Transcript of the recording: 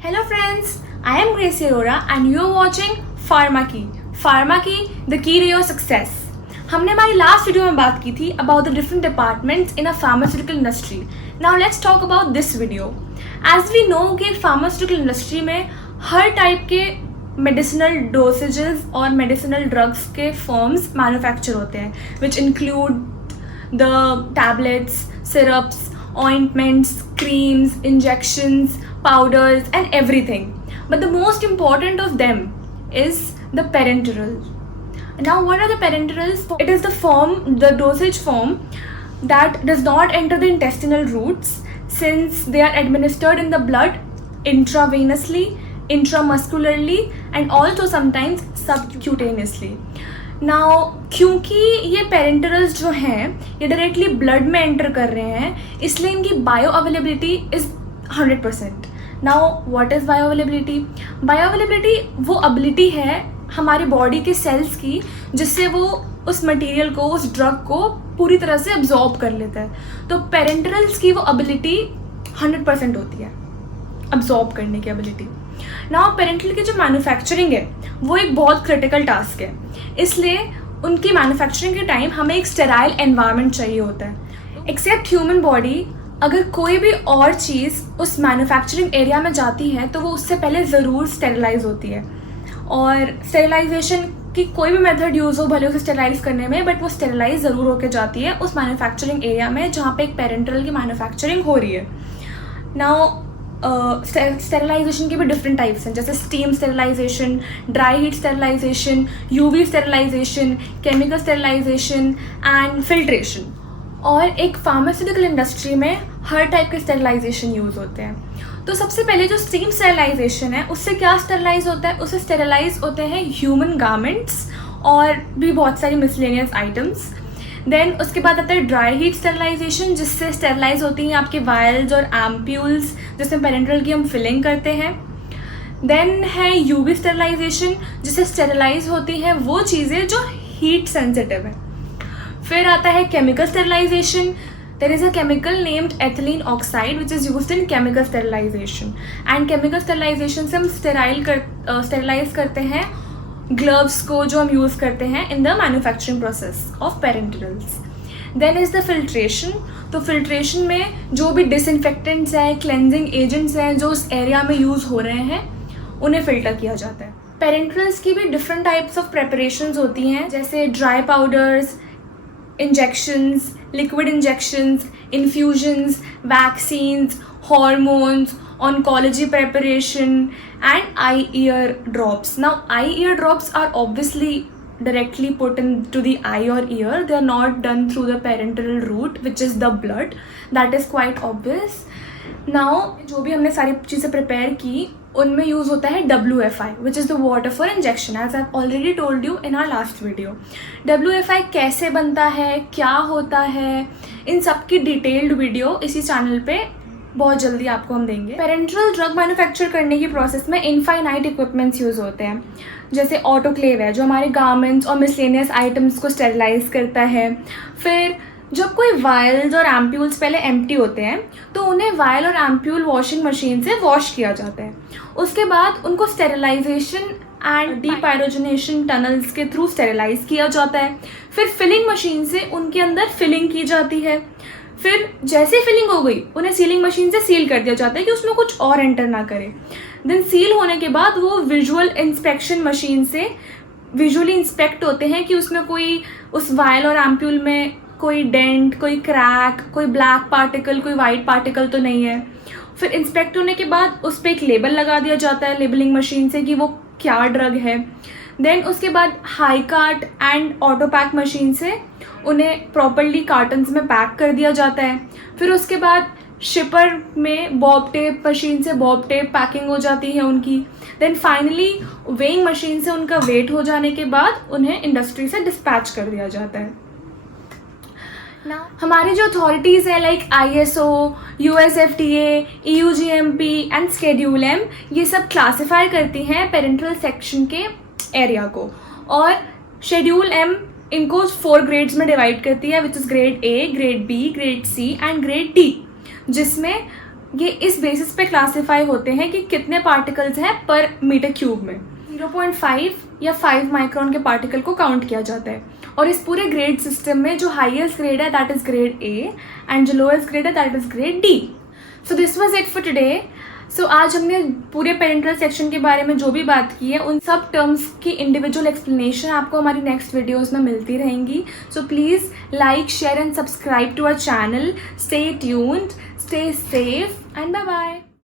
Hello friends, I am Gracy Arora and you are watching Pharma Key. Pharma Key, the key to your success. हमने हमारी last video में बात की थी about the different departments in a pharmaceutical industry. Now let's talk about this video. As we know कि pharmaceutical industry में हर type के medicinal dosages और medicinal drugs के firms manufacture होते हैं, which include the tablets, syrups, ointments, creams, injections, powders and everything. But the most important of them is the parenteral. Now what are the parenterals? It is the dosage form that does not enter the intestinal routes since they are administered in the blood intravenously, intramuscularly and also sometimes subcutaneously. Now क्योंकि ये पेरेंटरल्स जो हैं ये directly blood में enter कर रहे हैं इसलिए इनकी bio availability is 100%. Now what is bio availability? Bio availability वो एबिलिटी है हमारे बॉडी के सेल्स की जिससे वो उस मटेरियल को, उस ड्रग को पूरी तरह से अब्जॉर्ब कर लेता है. तो पेरेंटरल्स की वो एबिलिटी 100% होती है, अब्जॉर्ब करने की एबिलिटी. नाउ पेरेंटरल की जो मैन्युफैक्चरिंग है वो एक बहुत क्रिटिकल टास्क है, इसलिए उनकी मैन्युफैक्चरिंग के टाइम हमें एक स्टेराइल एनवायरनमेंट चाहिए होता है. एक्सेप्ट ह्यूमन बॉडी, अगर कोई भी और चीज़ उस मैन्युफैक्चरिंग एरिया में जाती है तो वो उससे पहले ज़रूर स्टेरिलाइज होती है. और स्टेरिलाइजेशन की कोई भी मेथड यूज़ हो भले उसे स्टेरिलाइज करने में, बट वो स्टेरिलाइज ज़रूर होकर जाती है उस मैन्युफैक्चरिंग एरिया में जहाँ पे एक पेरेंटरल की मैन्युफैक्चरिंग हो रही है. नाउ स्टेरिलाइजेशन के भी डिफरेंट टाइप्स हैं, जैसे steam sterilization, dry heat sterilization, UV sterilization, chemical sterilization and filtration. और एक फार्मास्यूटिकल इंडस्ट्री में हर टाइप के स्टेरिलाइजेशन यूज़ होते हैं. तो सबसे पहले जो स्टीम स्टेरिलाइजेशन है उससे क्या स्टेरिलाइज होता है? उससे स्टेरिलाइज होते हैं ह्यूमन गारमेंट्स और भी बहुत सारी मिसलेनियस आइटम्स. देन उसके बाद आता है ड्राई हीट स्टेरिलाइजेशन जिससे स्टेरिलाइज होती हैं आपके वायल्स और एम्प्यूल्स जिसमें पेरेंटरल की हम फिलिंग करते हैं. देन है यूवी स्टेरिलाइजेशन जिससे स्टेरिलाइज होती हैं वो चीज़ें जो हीट सेंसिटिव है. फिर आता है chemical sterilization. There is a chemical named ethylene oxide which is used in chemical sterilization. And chemical sterilization से हम स्टेरिलाइज करते हैं ग्लव्स को जो हम यूज़ करते हैं in the manufacturing process of parenterals. Then is the filtration. तो फिल्ट्रेशन में जो भी डिसइंफेक्टेंट्स हैं, क्लेंजिंग एजेंट्स हैं जो उस एरिया में यूज़ हो रहे हैं उन्हें फ़िल्टर किया जाता है. पेरेंटरल्स की भी डिफरेंट टाइप्स ऑफ प्रेपरेशंस होती हैं, जैसे dry powders, injections, liquid injections, infusions, vaccines, hormones, oncology preparation and eye ear drops. Now eye ear drops are obviously directly put into the eye or ear. They are not done through the parenteral route which is the blood. That is quite obvious. Now जो भी हमने सारी चीज़ें prepare की उनमें use होता है WFI which is the water for injection as I've already told you in our last video. WFI कैसे बनता है, क्या होता है, इन सब की डिटेल्ड वीडियो इसी चैनल पे बहुत जल्दी आपको हम देंगे. पेरेंटरल ड्रग मैन्युफैक्चर करने की प्रोसेस में इनफाइनाइट इक्विपमेंट्स यूज़ होते हैं, जैसे ऑटोक्लेव है जो हमारे गारमेंट्स और मिसलेनियस आइटम्स को स्टेरिलाइज करता है. फिर जब कोई वायल्स और एम्प्यूल्स पहले एम्प्टी होते हैं तो उन्हें वायल और एम्प्यूल वॉशिंग मशीन से वॉश किया जाता है. उसके बाद उनको स्टेरिलाइजेशन एंड डीपायरोजनेशन टनल्स के थ्रू स्टेरिलाइज किया जाता है. फिर फिलिंग मशीन से उनके अंदर फिलिंग की जाती है. फिर जैसे फिलिंग हो गई उन्हें सीलिंग मशीन से सील कर दिया जाता है कि उसमें कुछ और एंटर ना करे. देन सील होने के बाद वो विजुअल इंस्पेक्शन मशीन से विजुअली इंस्पेक्ट होते हैं कि उसमें कोई उस वायल और एम्प्यूल में कोई डेंट, कोई क्रैक, कोई ब्लैक पार्टिकल, कोई वाइट पार्टिकल तो नहीं है. फिर इंस्पेक्ट होने के बाद उस पर एक लेबल लगा दिया जाता है लेबलिंग मशीन से कि वो क्या ड्रग है. देन उसके बाद high cart and auto pack machine से उन्हें प्रॉपरली कार्टन्स में पैक कर दिया जाता है. फिर उसके बाद शिपर में बॉब टेप मशीन से बॉब टेप पैकिंग हो जाती है उनकी. देन फाइनली वेइंग मशीन से उनका वेट हो जाने के बाद उन्हें इंडस्ट्री से डिस्पैच कर दिया जाता है. हमारी जो अथॉरिटीज़ हैं like ISO, US FDA, EU GMP and Schedule M ये सब क्लासीफाई करती हैं पेरेंटरल सेक्शन के एरिया को. और शेड्यूल M इनको 4 ग्रेड्स में डिवाइड करती है which is grade A, grade B, grade C and grade D, जिसमें ये इस बेसिस पे क्लासीफाई होते हैं कि कितने पार्टिकल्स हैं पर मीटर क्यूब में। 0.5 या 5 माइक्रोन के पार्टिकल को काउंट किया जाता है। और इस पूरे ग्रेड सिस्टम में जो हाईएस्ट ग्रेड है that is grade A and जो लोएस्ट ग्रेड है that is grade D. So this was it for today. सो आज हमने पूरे पेरेंटल सेक्शन के बारे में जो भी बात की है उन सब टर्म्स की इंडिविजुअल एक्सप्लेनेशन आपको हमारी नेक्स्ट वीडियोस में मिलती रहेंगी। So please like, share and subscribe to our channel. Stay tuned, stay safe and bye bye.